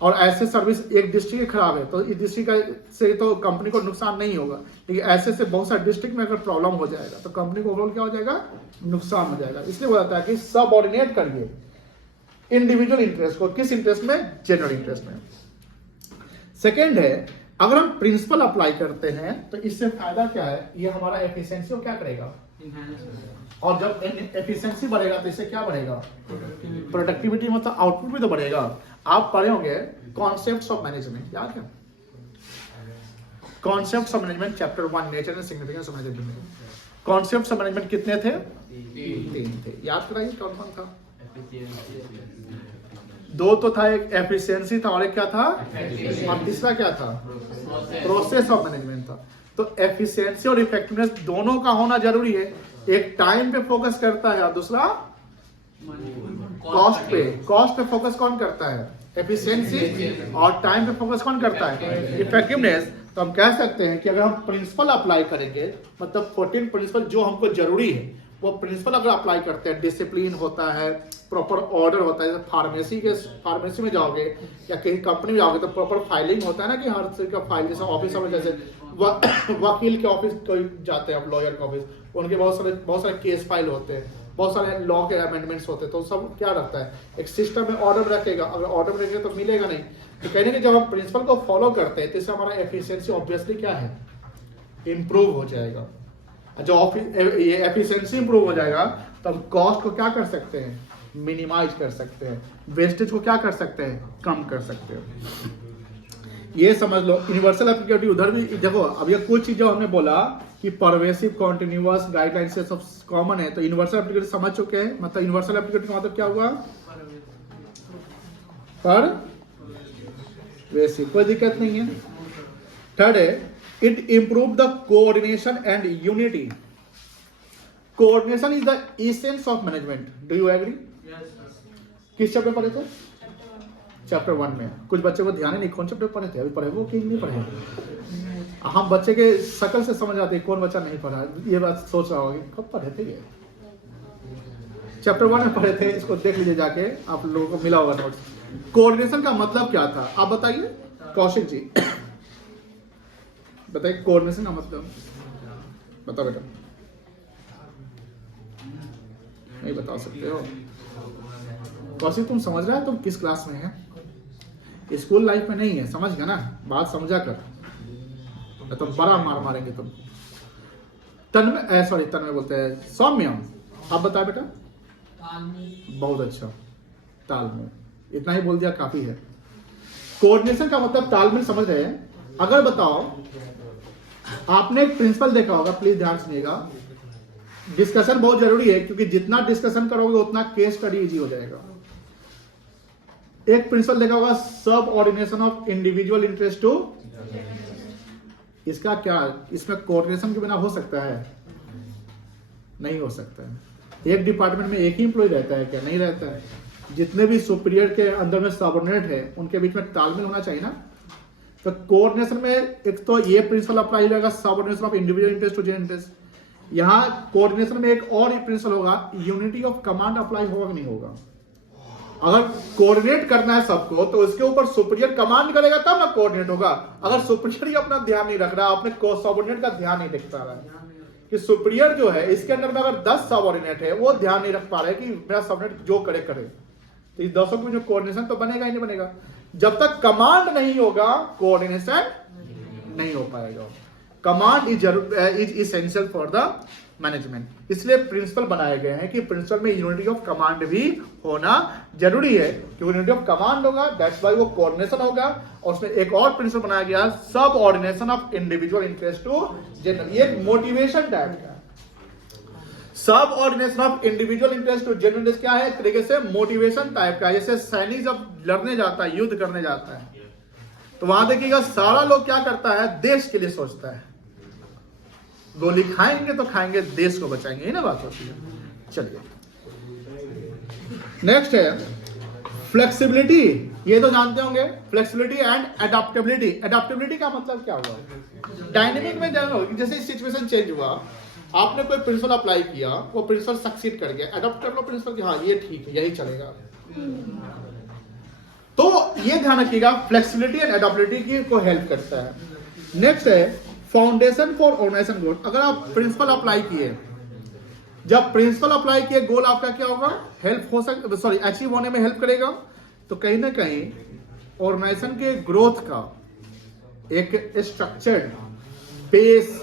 और ऐसे सर्विस एक डिस्ट्रिक्ट खराब है तो इस डिस्ट्रिक्ट से तो कंपनी को नुकसान नहीं होगा, लेकिन ऐसे से बहुत सारे डिस्ट्रिक्ट में अगर प्रॉब्लम हो जाएगा तो कंपनी को ओवरऑल क्या हो जाएगा? नुकसान हो जाएगा। इसलिए बोला जाता है कि सब ऑर्डिनेट करिए इंडिविजुअल इंटरेस्ट को, किस इंटरेस्ट में? जनरल इंटरेस्ट में। सेकेंड है, अगर हम प्रिंसिपल अप्लाई करते हैं तो इससे फायदा क्या है? ये हमारा एफिशिएंसी को क्या करेगा? और जब एफिशिएंसी बढ़ेगा तो इससे क्या बढ़ेगा? प्रोडक्टिविटी, मतलब आउटपुट भी तो बढ़ेगा। आप पढ़े होंगे कॉन्सेप्ट्स ऑफ मैनेजमेंट, याद है? Concepts of management chapter 1, nature and significance of management. Concepts of management कितने थे? 3 थे। याद कराइए कौन कौन था? 2 तो था, एक एफिशिएंसी था और एक क्या था? और तीसरा क्या था? प्रोसेस ऑफ मैनेजमेंट था। तो एफिशिएंसी और इफेक्टिवनेस दोनों का होना जरूरी है। एक टाइम पे फोकस करता है और दूसरा कॉस्ट पे। कॉस्ट पे फोकस कौन करता है? एफिशिएंसी। और टाइम पे फोकस कौन करता है? इफेक्टिवनेस। तो हम कह सकते हैं कि अगर हम प्रिंसिपल अप्लाई करेंगे, मतलब 14 प्रिंसिपल जो हमको जरूरी है वो प्रिंसिपल अगर अप्लाई करते हैं, डिसिप्लिन होता है, प्रॉपर ऑर्डर होता है। फार्मेसी में जाओगे या कहीं कंपनी में जाओगे तो प्रॉपर फाइलिंग होता है ना, कि हर चीज का फाइल, जैसे ऑफिस में जैसे वकील के ऑफिस कोई जाते हैं, आप लॉयर के ऑफिस, उनके बहुत सारे केस फाइल होते हैं, बहुत सारे लॉ के अमेंडमेंट्स होते हैं, तो सब क्या रखता है? एक सिस्टम में ऑर्डर रखेगा। अगर ऑर्डर रखेगा तो मिलेगा नहीं। तो कहने के जब हम प्रिंसिपल को फॉलो करते हैं तो इससे हमारा एफिशिएंसी ऑब्वियसली क्या है? इंप्रूव हो जाएगा। जब ये एफिशिएंसी इंप्रूव हो जाएगा तो हम कॉस्ट को क्या कर सकते हैं? मिनिमाइज कर सकते हैं। वेस्टेज को क्या कर सकते हैं? कम कर सकते हैं। ये समझ लो। यूनिवर्सल एप्लीकेबिलिटी उधर भी देखो। अब ये कुछ चीज जो हमने बोला कि परवेसिव, कॉन्टिन्यूअस, गाइडलाइन से सब कॉमन है, तो यूनिवर्सल एप्लीकेबिलिटी समझ चुके हैं। मतलब यूनिवर्सल एप्लीकेबिलिटी का मतलब क्या हुआ? परवेसिव, कोई दिक्कत नहीं है। थर्ड है, it improve the coordination and unity. Coordination is the essence of management. Do you agree? Yes, sir. किस चैप्टर पढ़े थे? चैप्टर 1 में। कुछ बच्चे को ध्यान ही नहीं कौन चैप्टर पढ़े थे, अभी पढ़े वो कि नहीं पढ़े। हम बच्चे के शकल से समझ आते हैं कौन बच्चा नहीं पढ़ा। ये बात सोच रहा होगा कब पढ़े थे ये। चैप्टर 1 में पढ़े थे, इसको देख लीजिए जाके, आप लोगों को मिला होगा नोट्स। कोऑर्डिनेशन का मतलब क्या था आप बताइए, कौशिक जी बताइए। कोऑर्डिनेशन का मतलब बता बेटा। नहीं बता सकते हो? कौशिक तुम समझ रहा है तुम किस क्लास में है? स्कूल लाइफ में नहीं है, समझ गया ना? बात समझा कर, तो बड़ा मार मारेंगे तुम। तन्मय बोलते हैं। सौम्य आप बताए बेटा। बहुत अच्छा, तालमेल। इतना ही बोल दिया काफी है। कोऑर्डिनेशन का मतलब तालमेल समझ रहे हैं? अगर बताओ, आपने एक प्रिंसिपल देखा होगा, प्लीज ध्यान सुनिएगा। डिस्कशन बहुत जरूरी है, क्योंकि जितना डिस्कशन करोगे उतना केस स्टडी इजी हो जाएगा। एक प्रिंसिपल देखा होगा, subordination of individual interest to. इसका क्या, इसमें कोऑर्डिनेशन के बिना हो सकता है? नहीं हो सकता है। एक डिपार्टमेंट में एक ही एम्प्लॉय रहता है क्या? नहीं रहता है। जितने भी सुपीरियर के अंदर में सबऑर्डिनेट है उनके बीच में तालमेल होना चाहिए ना। तो कोऑर्डिनेशन में एक तो ये प्रिंसिपल अप्लाई रहेगा, subordination of individual interest to general interest. यहाँ कोऑर्डिनेशन में एक और प्रिंसिपल होगा, यूनिटी ऑफ कमांड अप्लाई होगा कि नहीं होगा? अगर कोऑर्डिनेट करना है सबको तो उसके ऊपर सुपीरियर कमांड करेगा तब ना कोऑर्डिनेट होगा। अगर सुपीरियर ही अपना ध्यान नहीं रख रहा, अपने सबऑर्डिनेट का ध्यान नहीं रख पा रहा है कि सुपीरियर जो है इसके अंदर में अगर 10 सबऑर्डिनेट है वो ध्यान नहीं रख पा रहे कि मेरा सबऑर्डिनेट जो करे करे, तो इस 200 के बीच में कोऑर्डिनेशन तो बनेगा ही नहीं बनेगा। जब तक कमांड नहीं होगा कोऑर्डिनेशन नहीं हो पाएगा। Command is essential for the management. इसलिए प्रिंसिपल बनाए गए हैं कि प्रिंसिपल में यूनिटी ऑफ कमांड भी होना जरूरी है, क्योंकि यूनिटी ऑफ कमांड होगा, दैट्स व्हाई वो कोऑर्डिनेशन होगा। और उसमें एक और प्रिंसिपल बनाया गया, subordination of individual interest to general. ये मोटिवेशन टाइप का subordination of individual interest to general interest क्या है, एक तरीके से मोटिवेशन टाइप का। जैसे सैनिक जब लड़ने जाता है, युद्ध करने जाता है, तो वहां देखिएगा सारा लोग क्या करता है, देश के लिए सोचता है। गोली खाएंगे तो खाएंगे, देश को बचाएंगे, ये ना बात होती है। चलिए नेक्स्ट है फ्लेक्सिबिलिटी। ये तो जानते होंगे, फ्लेक्सिबिलिटी एंड एडाप्टेबिलिटी। एडाप्टेबिलिटी का मतलब क्या हुआ, डायनेमिक में जानो। जैसे सिचुएशन चेंज हुआ, आपने कोई प्रिंसिपल अप्लाई किया, वो प्रिंसिपल सक्सीड कर गया, अडॉप्ट कर लो प्रिंसिपल कि हाँ ये ठीक है, यही चलेगा। तो ये ध्यान रखिएगा, फ्लेक्सिबिलिटी एंड एडाप्टेबिलिटी की को हेल्प करता है। नेक्स्ट है फाउंडेशन फॉर ऑर्गेनाइजेशन गोल। अगर आप प्रिंसिपल अप्लाई किए, जब प्रिंसिपल अप्लाई किए, गोल आपका क्या होगा, हेल्प हो सकता, सॉरी अचीव होने में हेल्प करेगा। तो कहीं ना कहीं ऑर्गेनाइजेशन के ग्रोथ का एक स्ट्रक्चर्ड बेस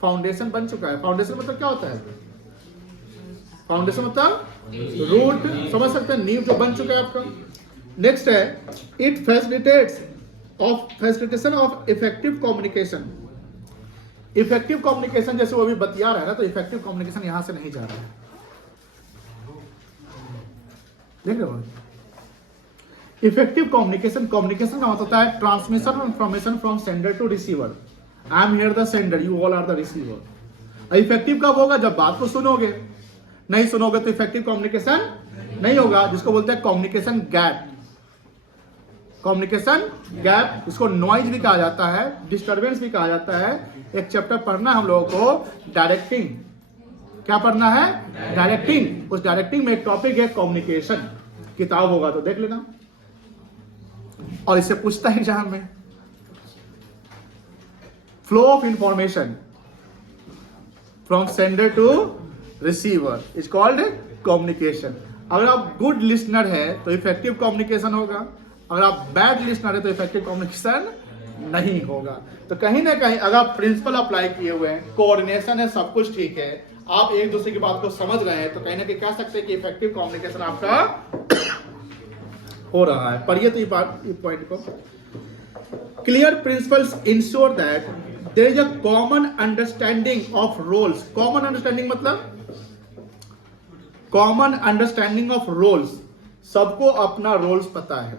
फाउंडेशन बन चुका है। फाउंडेशन मतलब क्या होता है, फाउंडेशन मतलब रूट, समझ सकते हैं, नींव जो बन चुका है आपका। नेक्स्ट है it facilitation of effective communication. Effective communication जैसे वो अभी बतिया रहा है ना, तो इफेक्टिव कम्युनिकेशन यहां से नहीं जा रहा है, देख रहे हो। इफेक्टिव कम्युनिकेशन, कम्युनिकेशन का मतलब होता है transmission of information from sender to receiver. I am here the sender, you all are the receiver. Effective कब होगा, जब बात को सुनोगे, नहीं सुनोगे तो इफेक्टिव कम्युनिकेशन नहीं होगा, जिसको बोलते हैं कम्युनिकेशन गैप। कम्युनिकेशन गैप, इसको नॉइज भी कहा जाता है, डिस्टरबेंस भी कहा जाता है। एक चैप्टर पढ़ना हम लोगों को डायरेक्टिंग, क्या पढ़ना है, डायरेक्टिंग। उस डायरेक्टिंग में एक टॉपिक है कम्युनिकेशन, किताब होगा तो देख लेना। और इससे पूछता है एग्जाम में, flow of information from sender to receiver is called communication. अगर आप गुड लिसनर है तो इफेक्टिव कम्युनिकेशन होगा, अगर आप बैड लिसनर है तो इफेक्टिव कम्युनिकेशन नहीं होगा। तो कहीं ना कहीं अगर आप प्रिंसिपल अप्लाई किए हुए हैं, कोऑर्डिनेशन है, सब कुछ ठीक है, आप एक दूसरे की बात को समझ रहे हैं, तो कहीं ना कहीं कह सकते हैं कि इफेक्टिव कम्युनिकेशन आपका हो रहा है। पढ़िए तो ये पॉइंट को, clear principles ensure that there is a common understanding of roles. Common understanding मतलब कॉमन अंडरस्टैंडिंग ऑफ रोल्स, सबको अपना रोल्स पता है।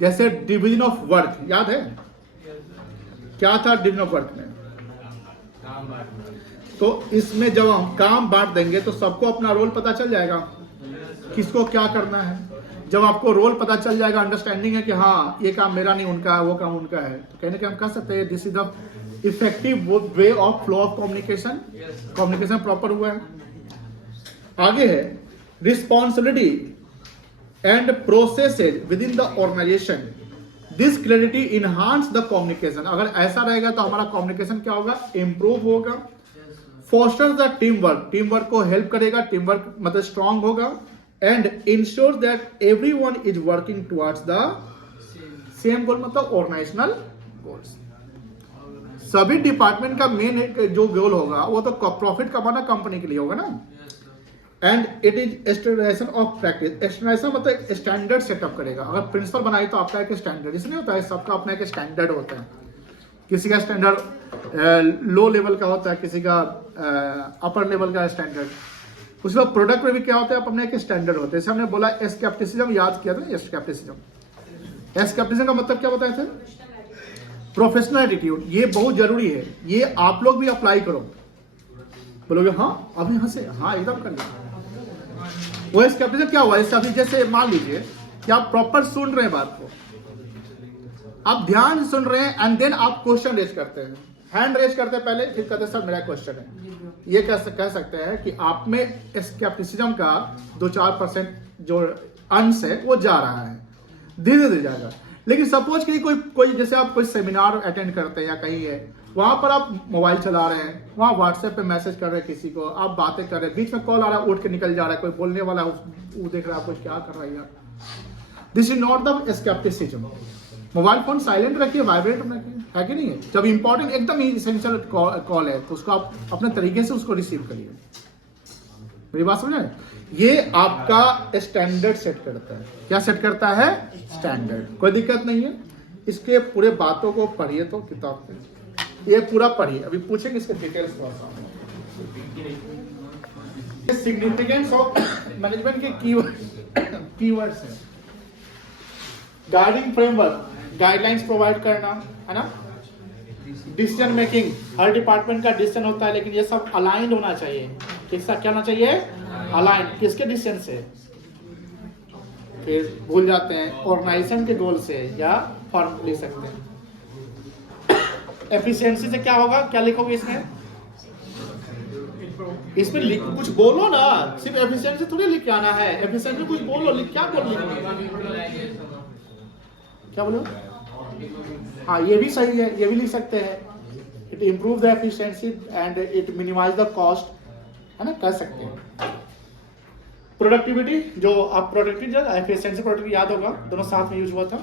जैसे डिवीजन ऑफ वर्क, याद है क्या था डिवीजन ऑफ वर्क में, काम बांटना। तो इसमें जब हम काम बांट देंगे तो सबको अपना रोल पता चल जाएगा, किसको क्या करना है। जब आपको रोल पता चल जाएगा, अंडरस्टैंडिंग है कि हाँ ये काम मेरा नहीं उनका है, वो काम उनका है, तो कहीं ना कहीं हम कह सकते हैं this is the effective way of flow of communication. Communication proper हुआ है। आगे है responsibility and processes within the organisation, this clarity enhance the communication. अगर ऐसा रहेगा तो हमारा कम्युनिकेशन क्या होगा, इंप्रूव होगा। Foster the teamwork, teamwork को हेल्प करेगा, टीम वर्क मतलब स्ट्रांग होगा। And ensure that everyone is working towards the same goal, मतलब ऑर्गेनाइजेशनल गोल्स। सभी डिपार्टमेंट का मेन जो गोल होगा वो तो प्रॉफिट कमाना कंपनी के लिए होगा ना। And it is standardisation of practice. Standardisation मतलब स्टैंडर्ड सेटअप करेगा। अगर प्रिंसिपल बनाई तो आपका एक स्टैंडर्ड, इसलिए होता है, सबका अपना एक स्टैंडर्ड होता है। किसी का स्टैंडर्ड लो लेवल का होता है, किसी का अपर लेवल का स्टैंडर्ड। उसके बाद प्रोडक्ट में भी क्या होता है, अपने एक स्टैंडर्ड होते हैं। जैसे हमने बोला एस्केप्टिसिज्म, याद किया था एस्केप्टिसिज्म। एस्केप्टिसिज्म का मतलब क्या बताया था, प्रोफेशनल एटीट्यूड। ये बहुत जरूरी है, ये आप लोग भी अप्लाई करो। बोलोगे हाँ अभी यहां से, हाँ एकदम कर लो। वो एस्केप्टिसिज्म क्या हुआ, अभी जैसे मान लीजिए कि आप प्रॉपर सुन रहे हैं बात को, आप ध्यान से सुन रहे हैं, एंड देन आप क्वेश्चन रेज करते हैं, हैंड रेज करते हैं पहले, फिर कहते हैं सर मेरा क्वेश्चन है। ये कह सकते हैं कि आप में स्केप्टिसिज्म का 2-4% जो अंश है वो जा रहा है, धीरे धीरे जाएगा। लेकिन सपोज कि कोई जैसे आप कोई सेमिनार अटेंड करते हैं या कहीं है, वहां पर आप मोबाइल चला रहे हैं, वहां व्हाट्सएप पे मैसेज कर रहे हैं किसी को, आप बातें कर रहे हैं, बीच में कॉल आ रहा है, उठ के निकल जा रहा है, कोई बोलने वाला वो देख रहा है आपको क्या कर रहा है यार, this is not the scepticism. Mobile phone silent रखिए, वाइब्रेट में रखिए, है कि नहीं है? जब इंपॉर्टेंट एकदम इसेंशियल कॉल है तो उसको आप अपने तरीके से उसको रिसीव करिए। मेरी बात समझ? ये आपका स्टैंडर्ड सेट करता है। क्या सेट करता है? स्टैंडर्ड। कोई दिक्कत नहीं है, इसके पूरे बातों को पढ़िए तो किताब में ये पूरा पढ़िए। अभी पूछेंगे इसके डिटेल्स थोड़ा सा। सिग्निफिकेंस ऑफ मैनेजमेंट के कीवर्ड्स हैं। गाइडिंग फ्रेमवर्क, गाइडलाइंस प्रोवाइड करना, है ना? डिसीजन मेकिंग, हर डिपार्टमेंट का डिसीजन होता है लेकिन ये सब अलाइंड होना चाहिए। किसका क्या होना चाहिए? अलाइंड। किसके डिसीजन से? फिर भूल जाते हैं, ऑर्गेनाइजेशन के गोल से या फॉर्म ले सकते हैं। एफिशिएंसी से क्या होगा? क्या लिखोगे इसमें? इसमें कुछ बोलो ना, सिर्फ एफिशिएंसी थोड़ी लिख के आना है। एफिशिएंसी कुछ बोलो, क्या बोल क्या बोलो? हाँ, ये भी सही है, ये भी लिख सकते हैं। It improve the efficiency and it minimise the cost, है ना? कह सकते हैं। प्रोडक्टिविटी, जो आप प्रोडक्टिविटी एफिशिएंसी प्रोडक्टिविटी याद होगा, दोनों साथ में यूज हुआ था।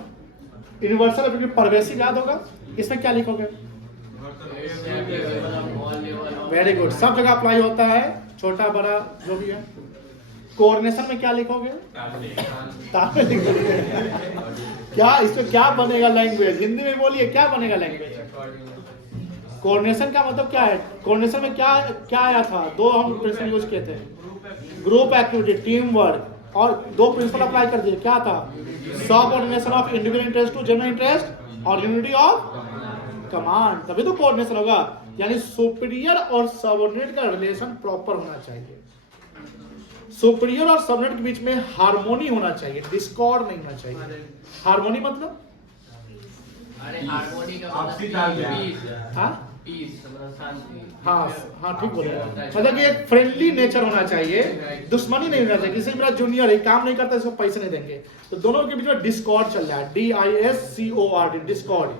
यूनिवर्सल एप्लीकेशन परवेसिव याद होगा, इसमें क्या लिखोगे? वेरी गुड, सब जगह अप्लाई होता है, छोटा बड़ा जो भी है। कोऑर्डिनेशन में क्या लिखोगे? तालमेल लिखोगे। क्या इसमें क्या बनेगा? लैंग्वेज। हिंदी में बोलिए, क्या बनेगा लैंग्वेज? कोऑर्डिनेशन का मतलब क्या है? कोऑर्डिनेशन में क्या क्या आया था? दो हम प्रिंसिपल यूज किए थे, ग्रुप एक्टिविटी, टीम वर्क, और दो प्रिंसिपल अप्लाई कर दिए। क्या था? Subordination of individual interest to general interest और यूनिटी ऑफ कमांड। तभी तो कोऑर्डिनेशन होगा। यानी सुपीरियर और सबऑर्डिनेट का रिलेशन प्रॉपर होना चाहिए। सुपीरियर और सबऑर्डिनेट के बीच में हार्मोनी होना चाहिए, डिस्कॉर्ड नहीं होना चाहिए। हार्मोनी मतलब? अरे हार्मोनी का मतलब पीस, शांति। हाँ ठीक बोले। मतलब कि एक फ्रेंडली नेचर होना चाहिए, दुश्मनी नहीं होना चाहिए। किसी मेरा जूनियर है, काम नहीं करता, इसको पैसे नहीं देंगे, तो दोनों के बीच में डिस्कॉर्ड चल रहा है। DISCORD, Discord.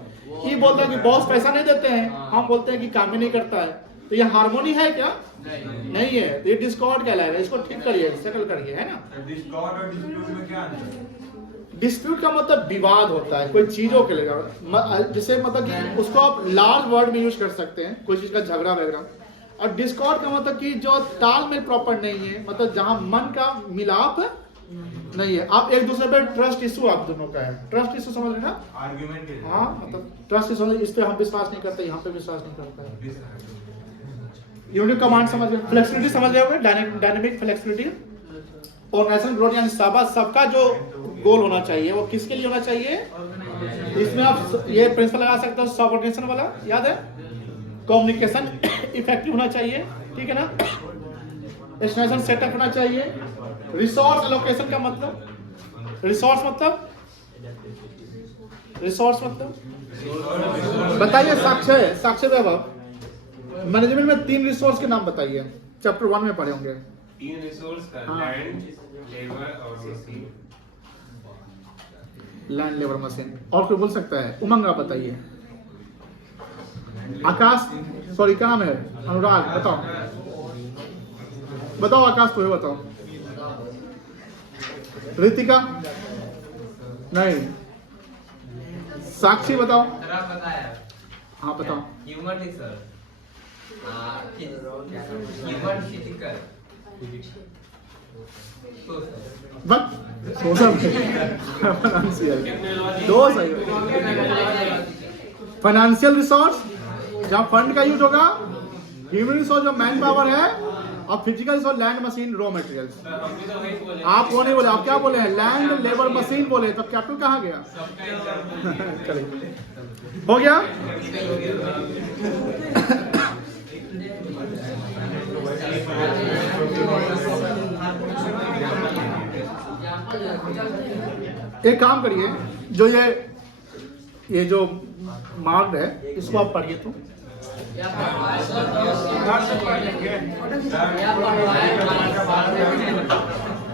ये बोलता है कि बॉस पैसा नहीं देते हैं, हम बोलते हैं कि काम ही नहीं करता है, तो ये हार्मोनी है क्या? नहीं है, तो ये डिस्कॉर्ड कहलाएगा। इसको ठीक करिए, सेटल करिए, है ना? डिस्कॉर्ड और डिस्प्यूट में क्या अंतर है? डिस्प्यूट का मतलब विवाद होता है कोई चीजों के लिए, जिसे मतलब कि उसको आप लार्ज वर्ड में यूज कर सकते हैं, कोई चीज का झगड़ा वगैरह। और डिस्कॉर्ड का मतलब कि जो तालमेल प्रॉपर नहीं है, मतलब जहां मन का मिलाप नहीं है। आप एक दूसरे पे ट्रस्ट इशू आप दोनों का है, ट्रस्ट इशू समझ रहे ना? आर्गुमेंट के लिए। हाँ, मतलब ट्रस्ट इशू, इस पे हम विश्वास नहीं करते, यहाँ पे विश्वास नहीं करता है। यूनिट कमांड समझ रहे? फ्लेक्सिबिलिटी समझ रहे हो? Dynamic flexibility. ऑर्गेनाइजेशन ग्रोथ यानी सबका जो गोल होना चाहिए वो किसके लिए होना चाहिए? इसमें आप ये प्रिंसिपल लगा सकते हो, सबऑर्डिनेशन वाला, याद है? कम्युनिकेशन इफेक्टिव होना चाहिए, ठीक है ना? एक्सटेंशन सेटअप होना चाहिए। रिसोर्स एलोकेशन का मतलब, रिसोर्स मतलब बताइए। साक्ष्य वैभव, मैनेजमेंट में 3 रिसोर्स के नाम बताइए। चैप्टर 1 में पढ़े होंगे। 3 रिसोर्स का लैंड, लेबर और मशीन। Land, labour, machine. और कोई बोल सकता है? उमंग आप बताइए। आकाश, सॉरी क्या नाम है? अनुराग, बताओ आकाश, तो बताओ। रितिका नहीं। साक्षी बताओ। हाँ बताओ। Human resource, human physical, but social financial, दो सही। फाइनेंशियल रिसोर्स जहाँ फंड का यूज होगा, ह्यूमन रिसोर्स जो मैन पावर है, और physical resource land, machine, raw materials. आप वो नहीं बोले, आप क्या बोले हैं? लैंड, लेबर, मशीन बोले, तब कैपिटल कहाँ गया? चलिए, हो गया। एक काम करिए, जो ये जो मार्ग है इसको आप पढ़िए। तो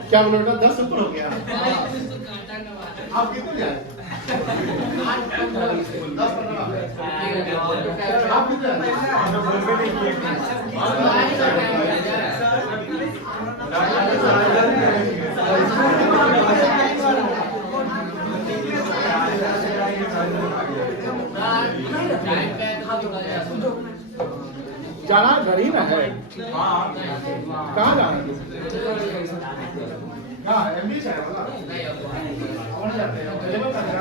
क्या बोलो बेटा? 10 ऊपर हो गया। आप कितने जाए? 10-15 आप कितने? जाना घर ही ना है, हाँ कहाँ जाना है? कहाँ है? MB से है वाला? कौन जाते हैं? Available का है?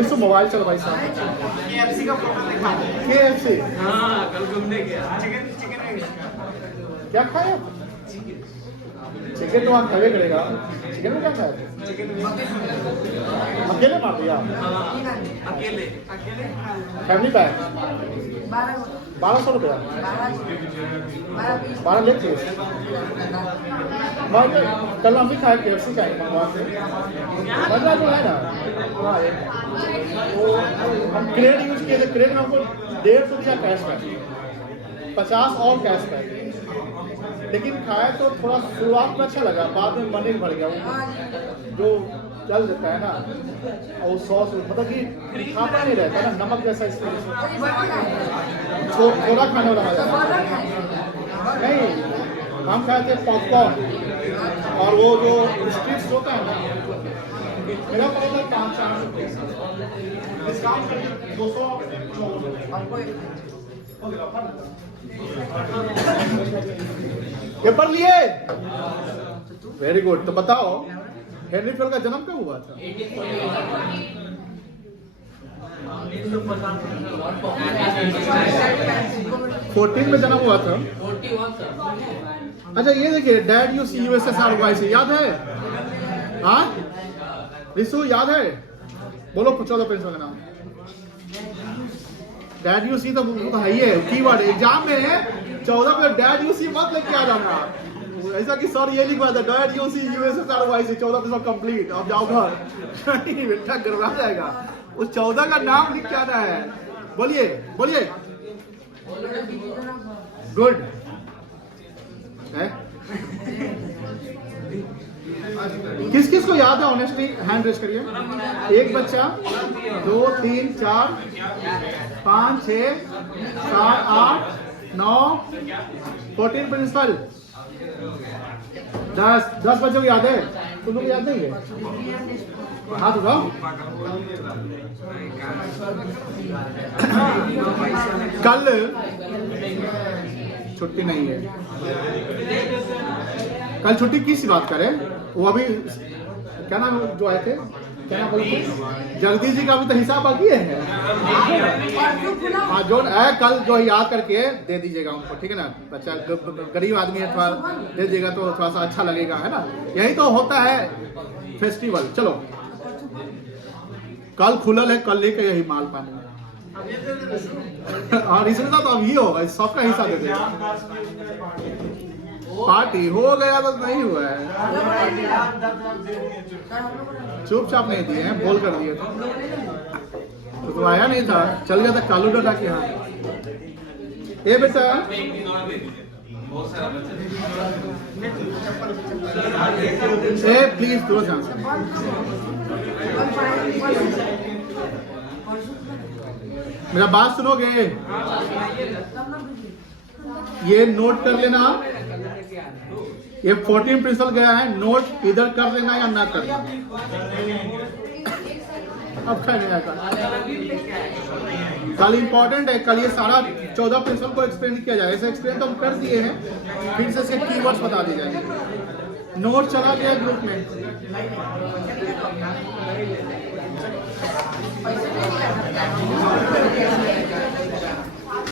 इसको मोबाइल चलो भाई साहब। KFC का फोटो दिखा। KFC हाँ कल घूमने गया। क्या खाया? चिकन तो आप खावे करेगा। चिकन में क्या खाया? अकेले मार दिया? अकेले फैमिली पैक 1200 रुपया 12 लेते हैं। कल हम भी खाए KFC खाए मजा तो है ना। वो हम क्रेड यूज किए थे, क्रेड में हमको 150 दिया कैश बैक, 50 और कैश बैक, लेकिन खाया तो थोड़ा शुरुआत में अच्छा लगा, बाद में मन ही भर गया। वो जो जल जाता है ना, और सॉस मतलब कि खाता नहीं रहता ना, नमक जैसा इसमें थोड़ा खाने वाला मजा नहीं। हम खाए थे पॉपकॉर्न और वो जो स्ट्रीट्स होता है ना, मेरा पड़ा था 500 डिस्काउंट करके 200 पेपर लिए। Very good. तो बताओ हेनरी फेल का जन्म कब हुआ था? 14 में जन्म हुआ था। अच्छा ये देखिए, डैड यू सी USSR वाई से याद है? हाँ रिसु याद है? बोलो पूछो तो प्रिंसिपल का नाम। डैड यू सी तो है ही है, कीवर्ड एग्जाम में है 14 पे डैड यू सी मत लेके आ जाना। ऐसा कि सर ये लिखवा था डैड यू सी USSR वाई से 14 पे कंप्लीट, अब जाओ घर। नहीं बेटा गड़बड़ा जाएगा, उस 14 का नाम लिख के आना है। बोलिए बोलिए। गुड है। किस किस को याद है ऑनेस्टली हैंड रेज करिए। एक बच्चा, 2 3 4 5 6 7 8 9 14 प्रिंसिपल। 10 बच्चों को याद है? तुम लोग याद नहीं है? हाथ उठाओ। कल छुट्टी नहीं है। कल छुट्टी किस बात करें? वो अभी क्या नाम जो आए थे, क्या नाम बोलते? जगदीश जी का अभी तो हिसाब बाकी है। हाँ जो है कल जो याद करके दे दीजिएगा उनको, ठीक है ना? बच्चा गरीब आदमी है, थोड़ा दे दीजिएगा तो थोड़ा सा अच्छा लगेगा, है ना? यही तो होता है फेस्टिवल। चलो कल खुलल है, कल लेके यही माल पानी। और इसमें तो अभी होगा, सबका हिस्सा दे देगा। पार्टी हो गया तो नहीं हुआ है, चुपचाप नहीं दिए हैं, बोल कर दिए थे। तो आया नहीं था, चल गया था कालू डोडा के यहाँ। ए बेटा ए प्लीज दो चांस। मेरा बात सुनोगे? ये नोट कर लेना, ये 14 प्रिंसिपल गया है, नोट इधर कर लेना या ना करना। अब कहने का कल इंपॉर्टेंट है, कल ये सारा 14 प्रिंसिपल को एक्सप्लेन किया जाए। ऐसे एक्सप्लेन तो हम कर दिए हैं, फिर से इसके कीवर्ड्स बता दिए जाएंगे। नोट चला गया ग्रुप में।